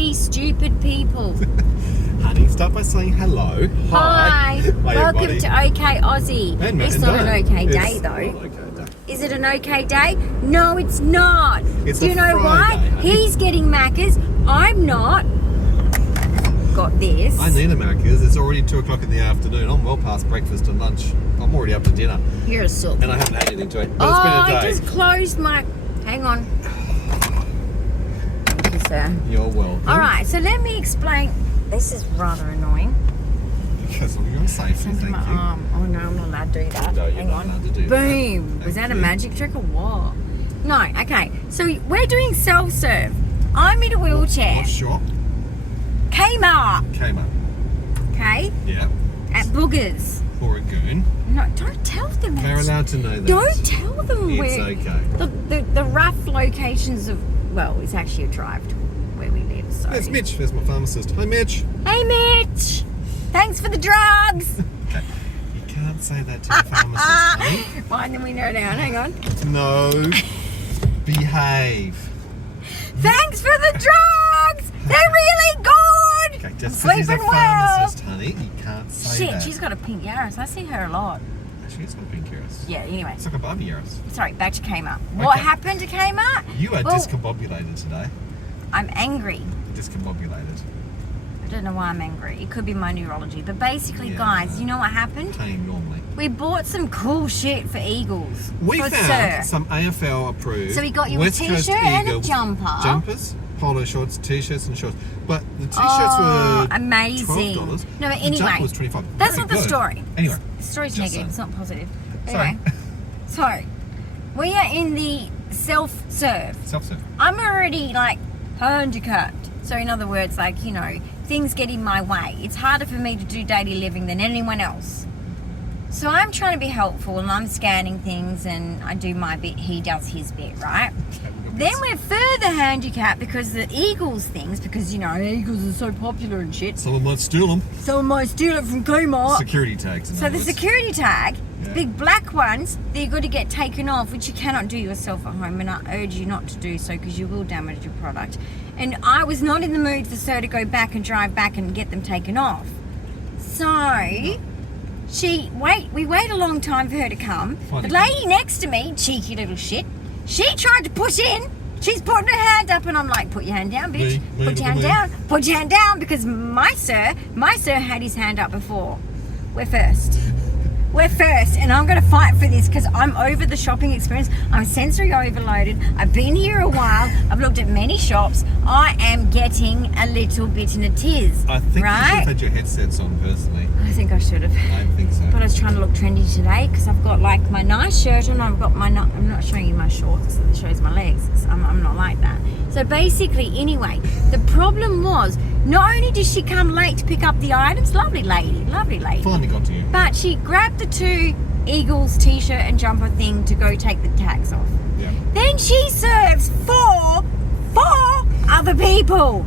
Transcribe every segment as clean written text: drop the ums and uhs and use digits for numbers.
lazy, stupid people. Honey, start by saying hello. Hi. Welcome everybody. to OK Aussie. It's not an okay day, It's though. not an okay day. Is it an okay day? No, it's not. It's Do you a know Friday, why? honey. He's getting Maccas. I'm not. Got this. I need a Macca's. It's already 2 o'clock in the afternoon. I'm well past breakfast and lunch. I'm already up to dinner. You're a sook. And I haven't had anything to eat. But Oh, it's been a I day. just closed my... Hang on. Thank you, sir. You're welcome. All right, so let me explain. This is rather annoying. Because of your safety, Under thank my you. arm. Oh no, I'm not allowed to do that. No, you're Hang not on. allowed to do that. Boom. Thank Was that a you. magic trick or what? No, okay. So we're doing self-serve. I'm in a wheelchair. What shop? Kmart, Came up. okay? Yeah. At Boogers. Or a goon. No, don't tell them They're it's- allowed to know that. Don't tell them It's where... okay. The rough locations of... Well, it's actually a drive to where we live, so... There's Mitch. There's my pharmacist. Hi, Mitch. Hey, Mitch! Thanks for the drugs! Okay. You can't say that to the pharmacist, honey. Fine, then we know down. Hang on. No. Behave. Thanks for the drugs! They're really good! Okay, I'm just because he's a sleeping well. pharmacist, honey, you can't say Shit, that. she's got a pink Yaris. I see her a lot. She's got a pink Yaris. Yeah, anyway. It's like a Barbie Yaris. Sorry, back to Kmart. What Okay. happened to Kmart? You are Well, discombobulated today. I'm angry. Discombobulated. I don't know why I'm angry. It could be my neurology. But basically, Yeah. guys, you know what happened? Pain normally. We bought some cool shit for Eagles. We for found Sir. some AFL approved. So we got you West a Coast t-shirt and a Eagles jumper. Jumpers, polo shorts, t-shirts and shorts. But the t-shirts Oh, were amazing. $12. No, but The anyway, jumper was $25. that's Very not the good. story. Anyway, The story's Just negative. saying. It's not positive. Sorry. Anyway, so we are in the self-serve. self-serve. I'm already like handicapped. So in other words, like, you know, things get in my way. It's harder for me to do daily living than anyone else. So I'm trying to be helpful and I'm scanning things and I do my bit, he does his bit, right? Then we're further handicapped because the Eagles things, because, you know, Eagles are so popular and shit. Someone might steal them. Someone might steal it from Kmart. Security tags. in So other the words. security tag, the Yeah. big black ones, they're got to get taken off, which you cannot do yourself at home, and I urge you not to do so because you will damage your product. And I was not in the mood for Sir to go back and drive back and get them taken off. So we wait a long time for her to come. Funny. The lady next to me, cheeky little shit, she tried to push in. She's putting her hand up and I'm like, put your hand down, bitch. Me, Put your hand me. down. Put your hand down because my sir had his hand up before. We're first. We're first, and I'm going to fight for this because I'm over the shopping experience. I'm sensory overloaded. I've been here a while. I've looked at many shops. I am getting a little bit in a tiz. I think you should right? have had your headsets on personally. I think I should have. I think so. But I was trying to look trendy today because I've got like my nice shirt on. I've got my I'm not showing you my shorts because it shows my legs. I'm not like that. So basically, anyway, the problem was not only did she come late to pick up the items, lovely lady, Finally got to you. but she grabbed the two Eagles t-shirt and jumper thing to go take the tags off. Yeah. Then she serves four other people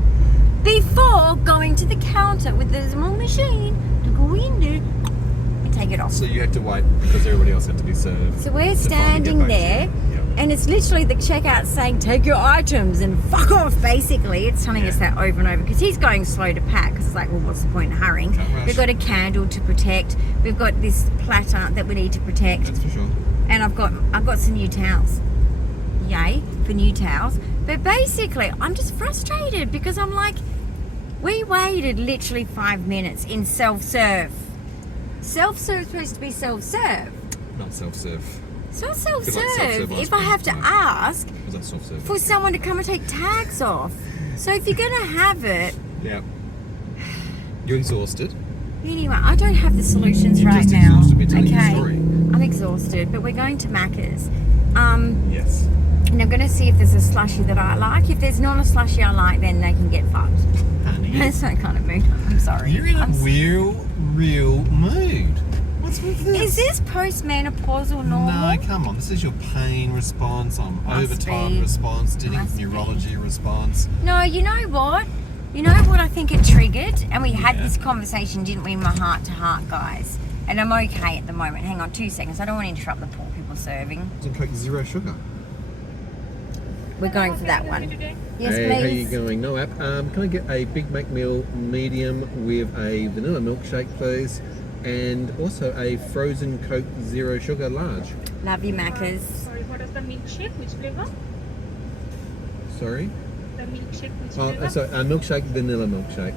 before going to the counter with the small machine to go in there and take it off. So you had to wait because everybody else had to be served. So we're to finally get standing back to there, you. Yeah. and it's literally the checkout saying, take your items and fuck off, basically. It's telling us that over and over because he's going slow to pack because it's like, well, what's the point in hurrying? Can't rush. We've got a candle to protect. We've got this platter that we need to protect. That's for sure. And I've got some new towels. Yay for new towels. But basically, I'm just frustrated because I'm like, we waited literally 5 minutes in self-serve. Self-serve is supposed to be self-serve. Not self-serve. It's not Feel like self-serve self-serve if I have to ice cream, ask Was that self-serve? for someone to come and take tags off. So if you're going to have it, Yeah. You're exhausted. anyway, I don't have the solutions You're right just now. exhausted me telling you the Okay, story. I'm exhausted, but we're going to Macca's. Yes. And I'm going to see if there's a slushy that I like. If there's not a slushy I like, then they can get fucked. Honey. That's that kind of mood. I'm sorry. You're in a I'm real mood. What's with this? Is this postmenopausal normal? No, come on. This is your pain response. Must Overtime be. response. Dealing with Must be. neurology response. No, you know what? You know what I think it triggered? And we had Yeah. this conversation, didn't we, in my heart to heart, guys? And I'm okay at the moment. Hang on 2 seconds. I don't want to interrupt the poor people serving. And Coke 0 sugar. we're going for that one. Yes, hey, please. how you going? No app. Can I get a Big Mac meal medium with a vanilla milkshake, please? And also a frozen Coke Zero Sugar large. Love you, Macca's. Sorry, what is the milkshake? Which flavor? Sorry? The milkshake, which Oh, flavor? sorry, milkshake, vanilla milkshake.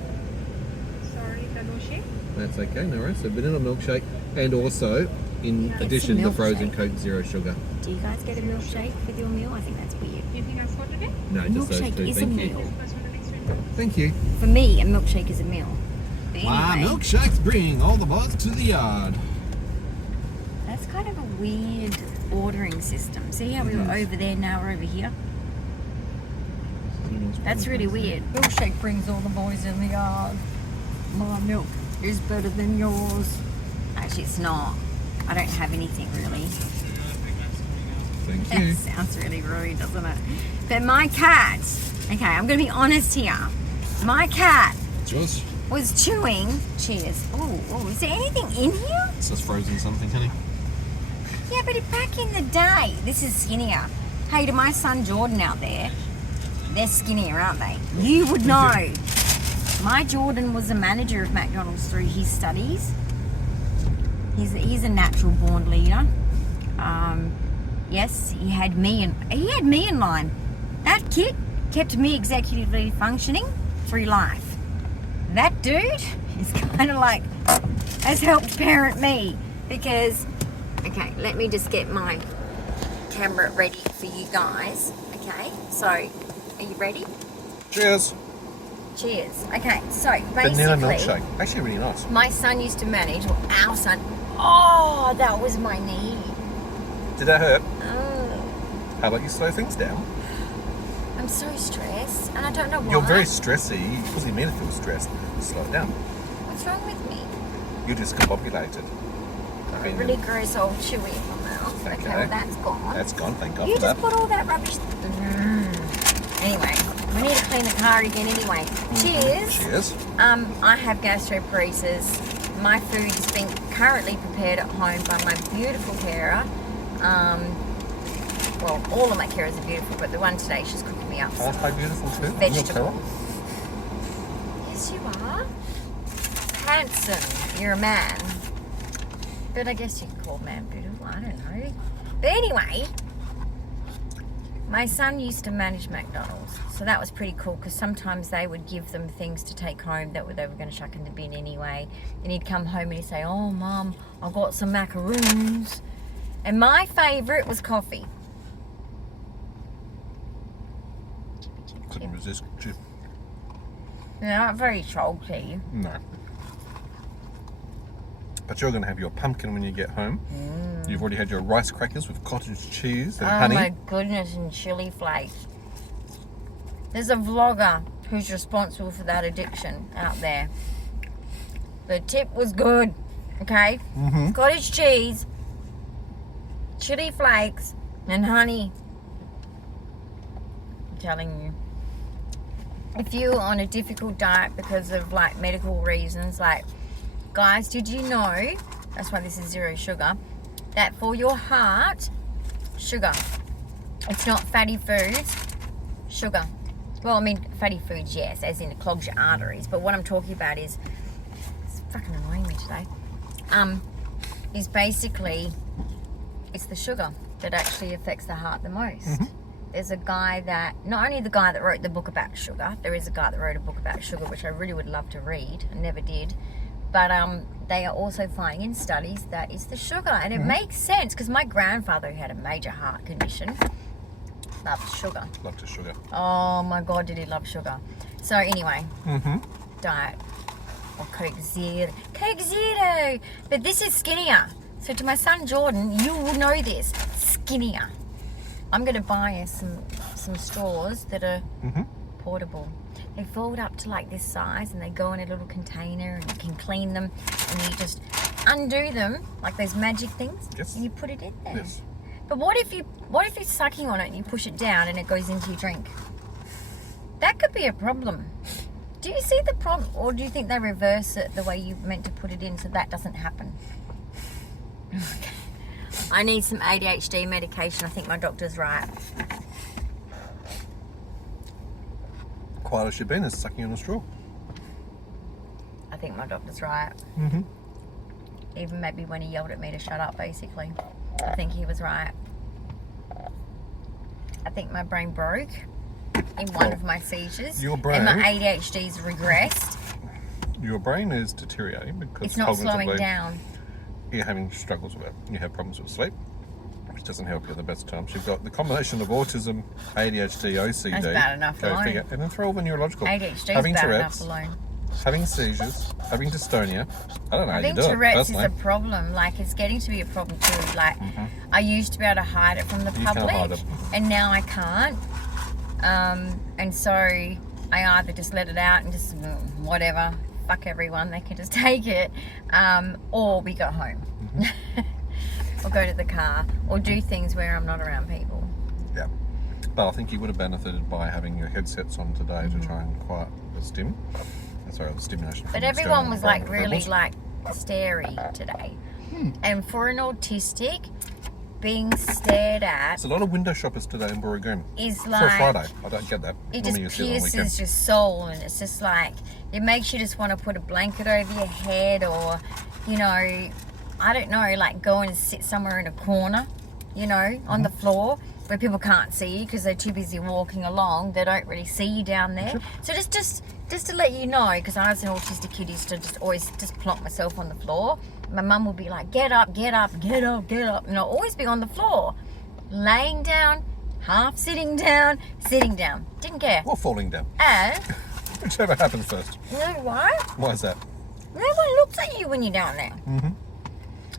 Sorry, the no shake. That's okay, no worries. So vanilla milkshake, and also, in Yeah. addition, It's a the frozen milkshake. Coke Zero Sugar. Do you guys get a milkshake with your meal? I think that's weird. Anything else for today? No, just those Milkshake two. is a Thank you. meal. First one, the next one. Thank you. For me, a milkshake is a meal. But My anyway, milkshakes bring all the boys to the yard. that's kind of a weird ordering system. See how we were over there, now we're over here? That's really weird. Milkshake brings all the boys in the yard. My milk is better than yours. Actually, it's not. I don't have anything really. Thank That you. sounds really rude, doesn't it? But my cat, okay, I'm going to be honest here. My cat It's yours. was chewing. Cheers. Oh, is there anything in here? It's just frozen something, honey. Yeah, but back in the day, this is skinnier. Hey, to my son Jordan out there, they're skinnier, aren't they? You would know. My Jordan was a manager of McDonald's through his studies. He's a natural born leader. Yes, he had me in line. That kid kept me executively functioning through life. That dude is kind of like has helped parent me because. Okay, let me just get my camera ready for you guys. Okay, so are you ready? Cheers. Cheers. Okay, so Vanilla basically, milkshake. Actually, really nice. my son used to manage, or our son. Oh, that was my knee. Did that hurt? Oh, How about you slow things down? I'm so stressed, and I don't know why. You're very stressy. Because you mean to feel stressed. Slow it down. What's wrong with me? You're discombobulated. Really gross old chewy in my mouth. Okay, well, that's gone. That's gone. Thank God You for just that. put all that rubbish. Anyway, we need to clean the car again anyway. Cheers. Cheers. I have gastroparesis. My food is being currently prepared at home by my beautiful carer. Well, all of my carers are beautiful, but the one today, she's cooking me up. I want to play beautiful too. Vegetable. Yes, you are. Handsome. You're a man. But I guess you could call man beautiful. I don't know. But anyway, my son used to manage McDonald's. So that was pretty cool because sometimes they would give them things to take home that they were going to chuck in the bin anyway. And he'd come home and he'd say, "Oh, Mum, I got some macaroons." And my favourite was coffee. Couldn't resist. Cheers. They're not very salty. No. But you're going to have your pumpkin when you get home. You've already had your rice crackers with cottage cheese and Oh honey. my goodness, and chili flakes. There's a vlogger who's responsible for that addiction out there. The tip was good, okay? Mm-hmm. Cottage cheese, chili flakes, and honey. I'm telling you. If you're on a difficult diet because of like medical reasons, like, guys, did you know, that's why this is zero sugar, that for your heart, sugar. It's not fatty foods, sugar. Well, I mean, fatty foods, yes, as in it clogs your arteries. But what I'm talking about is, it's fucking annoying me today, is basically, it's the sugar that actually affects the heart the most. Mm-hmm. There's a guy that, not only the guy that wrote the book about sugar, there is a guy that wrote a book about sugar, which I really would love to read. I never did. But they are also finding in studies that it's the sugar. And it makes sense because my grandfather, who had a major heart condition, loved sugar. Love to sugar. Oh my God, did he love sugar. So anyway, Mm-hmm. diet or Coke Zero. Coke Zero! But this is skinnier. So to my son Jordan, you will know this. Skinnier. I'm going to buy us some straws that are Mm-hmm. portable. They fold up to like this size and they go in a little container and you can clean them and you just undo them like those magic things. Yes. And you put it in there. Yes. But what if you're sucking on it and you push it down and it goes into your drink? That could be a problem. Do you see the problem, or do you think they reverse it the way you meant to put it in so that doesn't happen? I need some ADHD medication. I think my doctor's right. quiet as she's been is sucking on a straw. I think my doctor's right. Mm-hmm. Even maybe when he yelled at me to shut up, basically. I think he was right. I think my brain broke in one of my seizures. Your brain- And my ADHD's regressed. Your brain is deteriorating because It's not slowing cognitively down. you're having struggles with it. You have problems with sleep, which doesn't help you at the best times. You've got the combination of autism, ADHD, OCD. That's bad enough go alone. figure, and then throw all the neurological. ADHD's having bad Tourette's, enough alone. having seizures, having dystonia. I don't know how I you think do it, Tourette's is personally. a problem. Like, it's getting to be a problem too. Like, I used to be able to hide it from the You can't public, hide it. and now I can't. And so I either just let it out and just whatever, fuck everyone, they can just take it, or we go home, or go to the car, or do things where I'm not around people. Yeah. But I think you would have benefited by having your headsets on today to try and quiet the stimulation. From But the everyone external was like environment really levels. like stary today, and for an autistic, being stared at There's a lot of window shoppers today in Borogoon. is For a like Friday, I don't get that. it Normally you just see it on the weekend. pierces your soul, and it's just like it makes you just want to put a blanket over your head, or you know, I don't know, like go and sit somewhere in a corner, you know, on the floor where people can't see you because they're too busy walking along. They don't really see you down there. Sure. So just to let you know, because I was an autistic kid, used to just always just plonk myself on the floor. My mum would be like, get up, get up, get up, get up, and I'll always be on the floor, laying down, half sitting down, didn't care. Or falling down. And Whichever happens first. you know why? Why is that? No one looks at you when you're down there. Mm-hmm.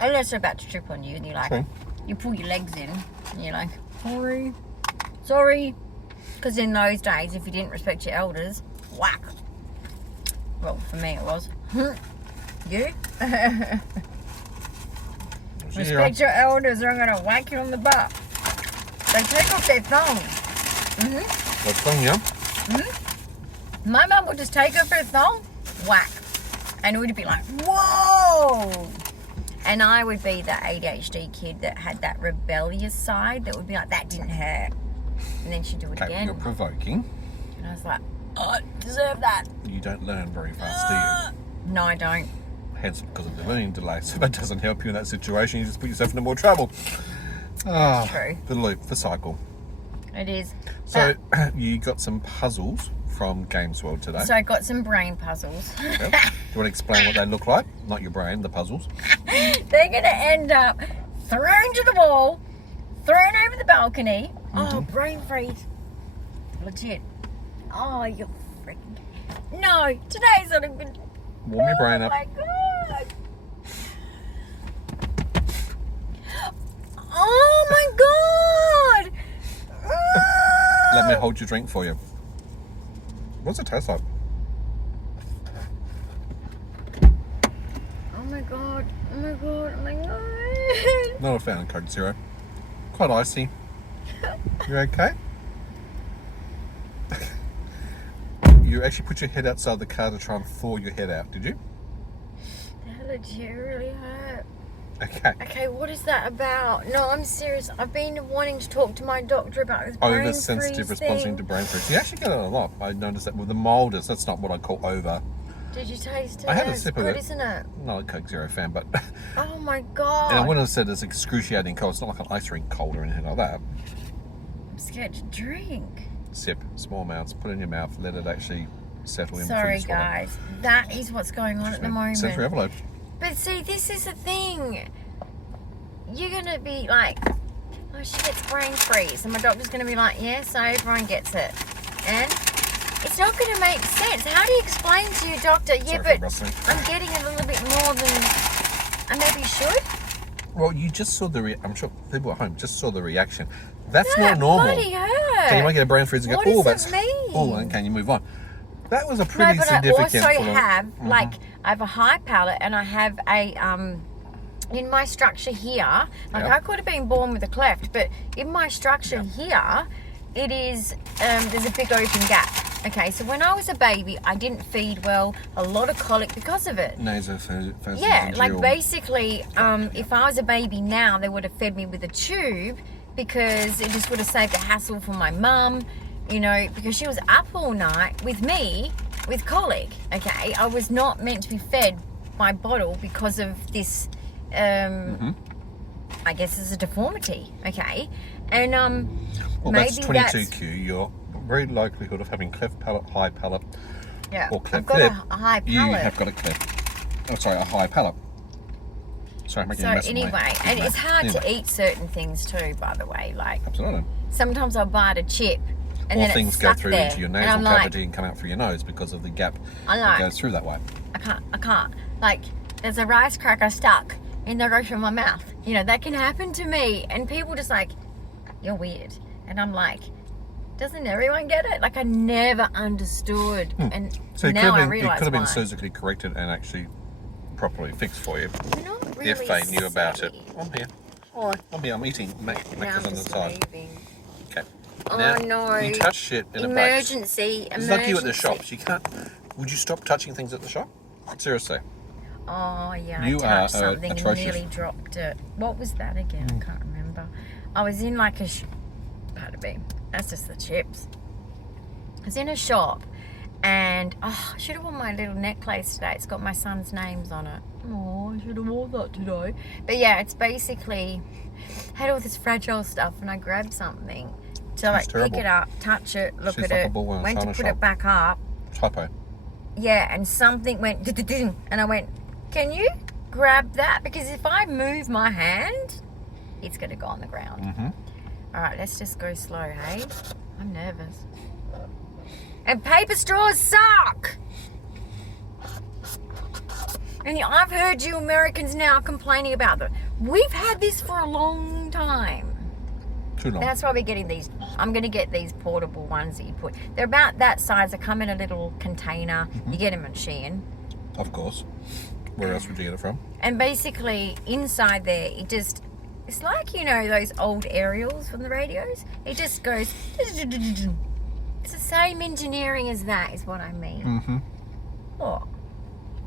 Unless they're about to trip on you, and you're like, True. you pull your legs in, and you're like, sorry. Because in those days, if you didn't respect your elders, whack. Well, for me it was. You? Respect your elders, or I'm going to whack you on the butt. They take off their thongs. What's wrong, yeah? My mum would just take off her thong, whack. And it would be like, whoa! And I would be the ADHD kid that had that rebellious side that would be like, that didn't hurt. And then she'd do it Okay, again. you're provoking. And I was like, oh, I deserve that. You don't learn very fast, do No, I don't. you? Hence, because of the learning delay. So that doesn't help you in that situation. You just put yourself into more trouble. Ah, True. the loop, the cycle. It is. So you got some puzzles from Games World today. So I got some brain puzzles. Yep. Do you want to explain what they look like? Not your brain, the puzzles. They're going to end up thrown to the wall, thrown over the balcony. Oh, brain freeze. Legit. Oh, you're freaking... No, today's not a good... Warm your brain up. Oh, my God. Oh, my God. Let me hold your drink for you. What's it taste like? Oh, my God. Oh, my God. Oh, my God. Not a fan of Coke Zero. Quite icy. You okay? You actually put your head outside the car to try and thaw your head out, did you? That legit really hurt. Okay. Okay, what is that about? No, I'm serious. I've been wanting to talk to my doctor about this brain Oversensitive freeze responding thing. to brain freeze. You actually get it a lot. I noticed that with the mildest. That's not what I call over. Did you taste it? I had a It's sip of good, it. isn't it? Not a Coke Zero fan, but... Oh my God. And I wouldn't have said it's excruciating cold. It's not like an ice rink cold or anything like that. I'm scared to drink. Sip, small amounts, put it in your mouth, let it actually settle in. before Sorry, you swallow. guys. That is what's going on at the moment. Sensory overload. But see, this is the thing. You're going to be like, oh, she gets brain freeze. And my doctor's going to be like, yeah, so everyone gets it. And it's not going to make sense. How do you explain to your doctor, yeah, Sorry for but rustling. I'm getting a little bit more than I maybe should? Well, you just saw the I'm sure people at home just saw the reaction. That's That not normal. bloody hurt. So you might get a brain freeze and go, What oh, does that's... it mean? Oh, okay, you move on. That was a No, pretty but I significant... also full-on- have, like, I have a high palate and I have a, in my structure here, like Yeah. I could have been born with a cleft, but in my structure here, it is, there's a big open gap. Okay, so when I was a baby, I didn't feed well, a lot of colic because of it. Nasopharyngeal. Yeah, like basically, if I was a baby now, they would have fed me with a tube because it just would have saved the hassle for my mum. you know, because she was up all night with me with colic. Okay, I was not meant to be fed my bottle because of this. I guess it's a deformity. Okay, and well, maybe that's 22Q. Your very likelihood of having cleft palate, high palate, yeah, or cleft I've got lip. a high palate. You have got a cleft. Oh, sorry, a high palate. Sorry, I'm making a So mess of my- anyway, and it's hard Anyway. to eat certain things too. By the way, like Absolutely. sometimes I'll bite a chip. And Or then things it's go stuck through there, into your and nasal I'm like, cavity and come out through your nose because of the gap I'm that like, goes through that way. I can't. Like, there's a rice cracker stuck in the roof of my mouth. You know, that can happen to me. And people just like, you're weird. And I'm like, doesn't everyone get it? Like, I never understood. And So now I it realise could have been why. surgically corrected and actually properly fixed for you We're not if really they knew about it. silly. I'm here. Hi. I'm here. I'm eating Now Macca's I'm on the just side. moving. Okay. Oh, Now, no. you touch shit in a box. Emergency. It's like you at the shops. You can't. Would you stop touching things at the shop? Seriously. Oh, yeah, You I touched are, something and atrocious. nearly dropped it. What was that again? I can't remember. I was in like a... Pardon me. That's just the chips. I was in a shop and... Oh, I should have worn my little necklace today. It's got my son's names on it. Oh, I should have worn that today. But yeah, it's basically... Had all this fragile stuff and I grabbed something to like terrible. pick it up, touch it, look She's at like a it, bull in a went to china put shop. it back up. Typo. Yeah, and something went "ding," and I went, can you grab that? Because if I move my hand, it's going to go on the ground. Mm-hmm. All right, let's just go slow, hey? I'm nervous. And paper straws suck! And I've heard you Americans now complaining about them. We've had this for a long time. Too long. That's why we're getting these. I'm going to get these portable ones that you put. They're about that size. They come in a little container. You get them at Shein. Of course. Where else would you get it from? And basically, inside there, it's like, you know, those old aerials from the radios. It just goes. It's the same engineering as that, is what I mean. Mm-hmm. What?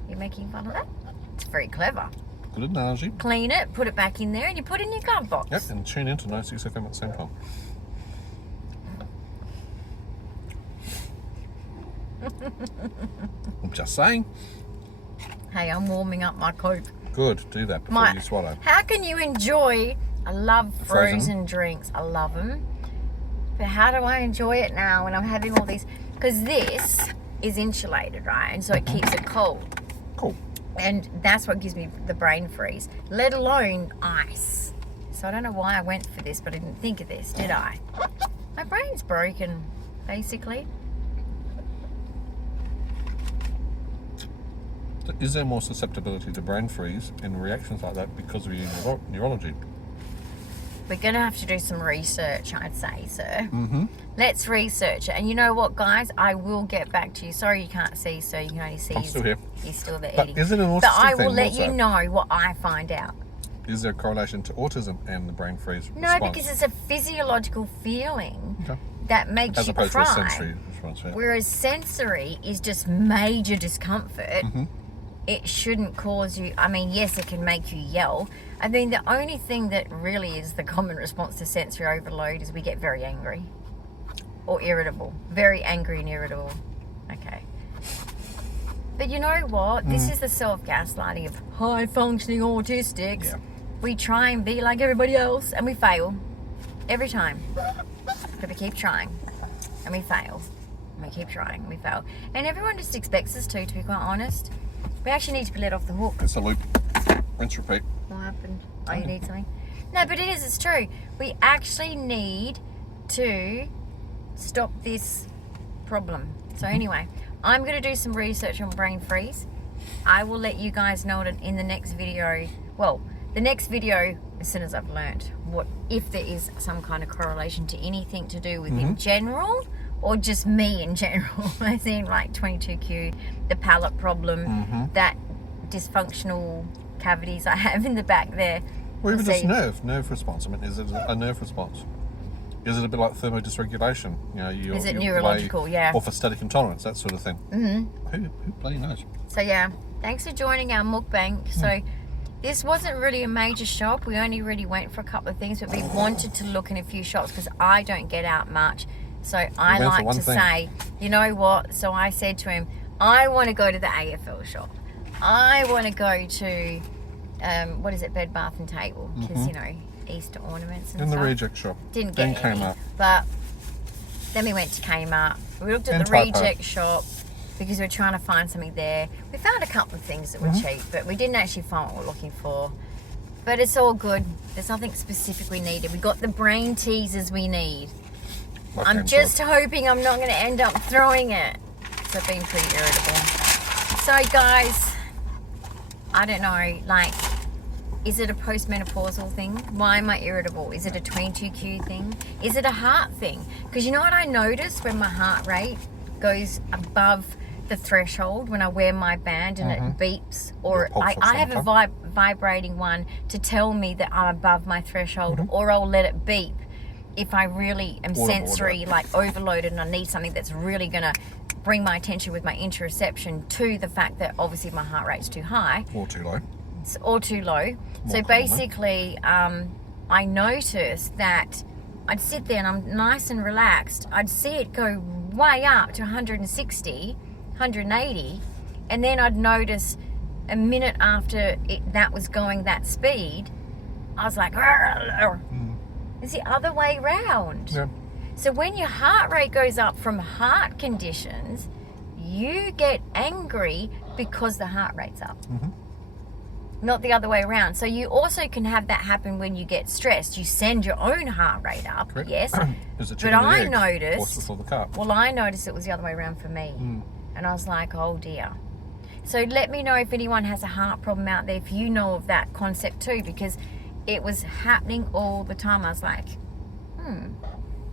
You're making fun of that? It's very clever. Good analogy. Clean it, put it back in there, and you put it in your glove box. Yep, and tune in to 96 FM at the same time. I'm just saying. Hey, I'm warming up my Coke. Good, do that before you swallow. How can you enjoy? I love Frozen. frozen drinks. I love them. But how do I enjoy it now when I'm having all these? Because this is insulated, right? And so it keeps it cold. Cool. And that's what gives me the brain freeze, let alone ice. So I don't know why I went for this, but I didn't think of this, did I? My brain's broken, basically. Is there more susceptibility to brain freeze in reactions like that because of your neurology? We're going to have to do some research, I'd say, sir. Mm-hmm. Let's research it. And you know what, guys? I will get back to you. Sorry you can't see, so you can only see I'm still here. he's still there But eating. is it an autistic But I will thing let also? you know what I find out. Is there a correlation to autism and the brain freeze No, response? because it's a physiological feeling Okay. that makes As you opposed cry. to a sensory response. Yeah. Whereas sensory is just major discomfort. Mm-hmm. It shouldn't cause you, I mean, yes, it can make you yell. I mean, the only thing that really is the common response to sensory overload is we get very angry or irritable. Very angry and irritable. Okay. But you know what? This is the self-gaslighting of high-functioning autistics. Yeah. We try and be like everybody else and we fail. Every time. But we keep trying and we fail. And we keep trying and we fail. And everyone just expects us to be quite honest. We actually need to be let off the hook. It's a loop. Rinse, repeat. What happened? Oh, you need something? No, but it is. It's true. We actually need to stop this problem. So anyway, I'm going to do some research on brain freeze. I will let you guys know it in the next video. Well, the next video, as soon as I've learnt what if there is some kind of correlation to anything to do with in general, or just me in general. I think like 22Q, the palate problem, that dysfunctional cavities I have in the back there. Or even We'll just see. nerve response. I mean, is it a nerve response? Is it a bit like thermodysregulation? You know, Is it neurological? Yeah. Or for static intolerance, that sort of thing. Mm-hmm. Who bloody knows? So yeah, thanks for joining our mukbang. So this wasn't really a major shop. We only really went for a couple of things, but we wanted to look in a few shops because I don't get out much. So I went for like one to thing. say, you know what? So I said to him, I want to go to the AFL shop. I want to go to, what is it, Bed Bath and Table, because, you know, Easter ornaments and In the stuff. reject shop. Didn't Then get any. Kmart. But then we went to Kmart. We looked at And the Typo. reject shop because we were trying to find something there. We found a couple of things that were cheap, but we didn't actually find what we were looking for. But it's all good. There's nothing specific we needed. We got the brain teasers we need. What I'm kind just of- hoping I'm not going to end up throwing it. So I've been pretty irritable. So guys, I don't know, like, is it a postmenopausal thing? Why am I irritable? Is it a 22q thing? Is it a heart thing? Because you know what I notice when my heart rate goes above the threshold when I wear my band and it beeps, or Your pulse I have a oximeter. vibrating one to tell me that I'm above my threshold, or I'll let it beep if I really am Audible, sensory, like overloaded, and I need something that's really gonna bring my attention with my interoception to the fact that obviously my heart rate's too high Or too low. or too low. So commonly. basically, I noticed that I'd sit there and I'm nice and relaxed. I'd see it go way up to 160, 180, and then I'd notice a minute after that was going that speed, I was like, it's the other way round. Yeah. So when your heart rate goes up from heart conditions, you get angry because the heart rate's up. Not the other way around. So you also can have that happen when you get stressed. You send your own heart rate up, Correct. yes. Is it But chicken and I egg? noticed, Horse before the cart. well, I noticed it was the other way around for me. And I was like, oh dear. So let me know if anyone has a heart problem out there, if you know of that concept too, because it was happening all the time. I was like,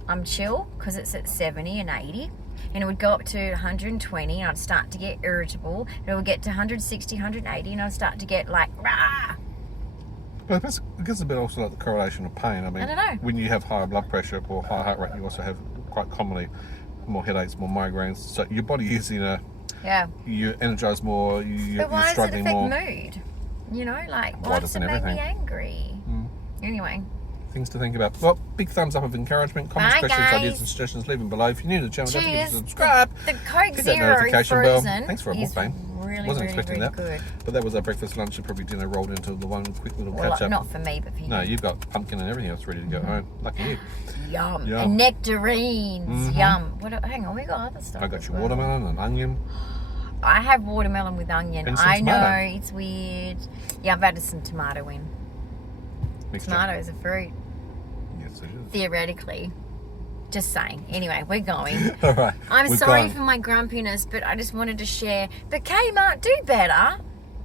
I'm chill because it's at 70 and 80, and it would go up to 120 and I'd start to get irritable, and it would get to 160, 180 and I'd start to get like, rah! But I guess a bit also like the correlation of pain. I mean, I don't know. when you have higher blood pressure or higher heart rate, you also have quite commonly more headaches, more migraines. So your body is Yeah. you energize more, you're But why does it struggling affect more. mood? You know, like, Why why does it doesn't make me everything? angry? Anyway, Things to think about. Well, big thumbs up of encouragement. Comments, Bye, questions, guys. ideas, and suggestions, leave them below. If you're new to the channel, don't forget to cheers. subscribe. The Coke Hit that Zero notification frozen bell. Thanks for a is mukbang. really, Wasn't really, expecting really that. good. But that was our breakfast, lunch, and probably dinner rolled into the one quick little Well, catch up. not for me, but for you. No, you've got pumpkin and everything else ready to go home. Lucky you. Yum. Yum. And nectarines. Yum. Hang on, we got other stuff. I got as your well. watermelon and onion. I have watermelon with onion. And some I know, tomato. it's weird. Yeah, I've added some tomato in. Mixture. Tomato is a fruit, Yes, it is. theoretically. Just saying. Anyway, we're going. All right. I'm we've sorry gone. for my grumpiness, but I just wanted to share. But Kmart, do better.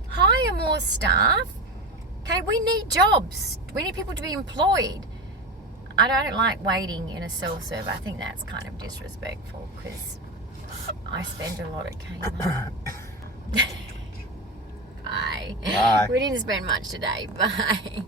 Hire more staff. Okay, we need jobs. We need people to be employed. I don't like waiting in a self-serve. I think that's kind of disrespectful because I spend a lot at Kmart. Bye. Bye. We didn't spend much today. Bye.